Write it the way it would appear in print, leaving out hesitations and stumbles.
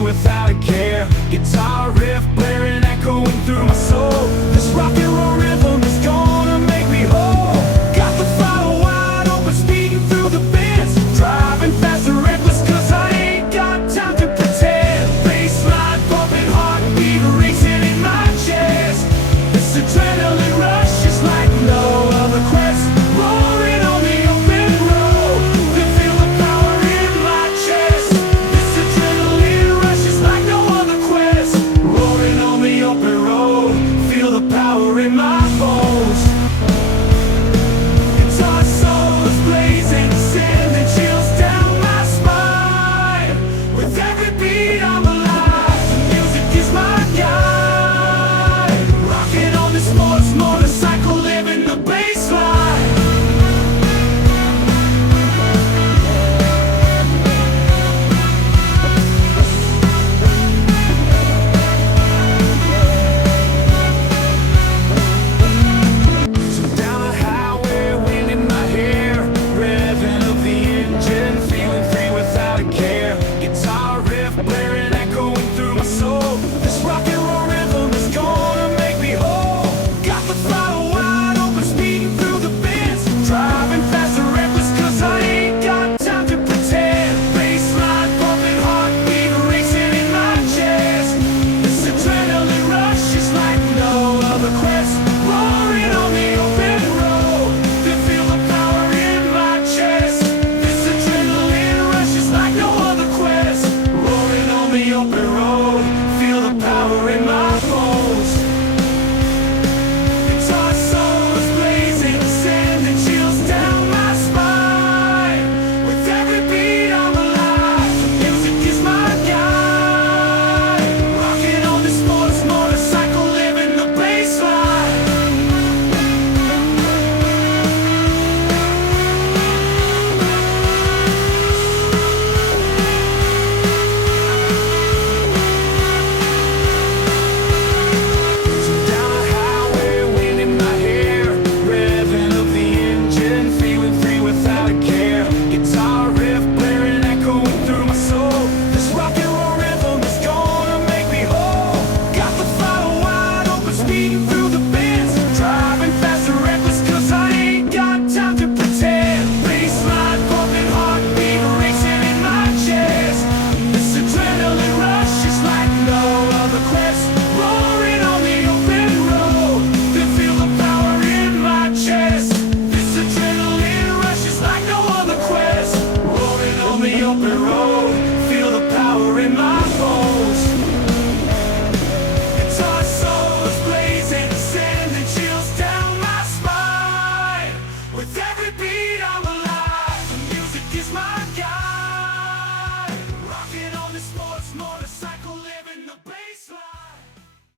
free without a care. Guitar riff blaring, echoing through my soul. This rock and roll rhythm is gonna make me whole. Got the throttle wide open, speeding through the bends, driving fast and reckless, cause I ain't got time to pretend. Bassline bumping, heartbeat racing in my chest. This adrenaline rush is like no other quest. Roaring on the open road, can feel the power in my chest. This adrenaline rush is like no other quest. Roaring on the open road, feel the power in my bones. Guitar solos blazing, sending chills down my spine. With every beat I'm alive, the music is my guide. Rocking on this motorcycle, living the bassline. So down the highway, wind in my hair, revving up the engine, feeling free without a care. Guitar riff blaring, echoing through my soul. This rock and roll rhythm is gonna make me whole. Got the throttle wide open, speeding through the bends, driving fast and reckless, cause I ain't got time to pretend. Bassline bumping, heartbeat racing in my chest. This adrenaline rush is like no other quest. Roaring on the open road, can feel the power in my chest. This adrenaline rush is like no other quest. Roaring on the open road, feel the power in my bones. Guitar solos blazing, sending chills down my spine. With every beat I'm alive, the music is my guide. Rocking on this motorcycle, living the bassline. So down the highway, wind in my hair, revving up the engine, feeling free without a care. Guitar riff blaring, echoing through my soul. This rock and roll rhythm is gonna make me whole. Got the throttle wide open, speeding through the bends, driving fast and reckless, cause I ain't got time to pretend. Bassline bumping, heartbeat racing in my chest. This adrenaline rush is like no other quest. Roaring on the open road, can feel the power in my chest. This adrenaline rush is like no other quest. Roaring on the open road,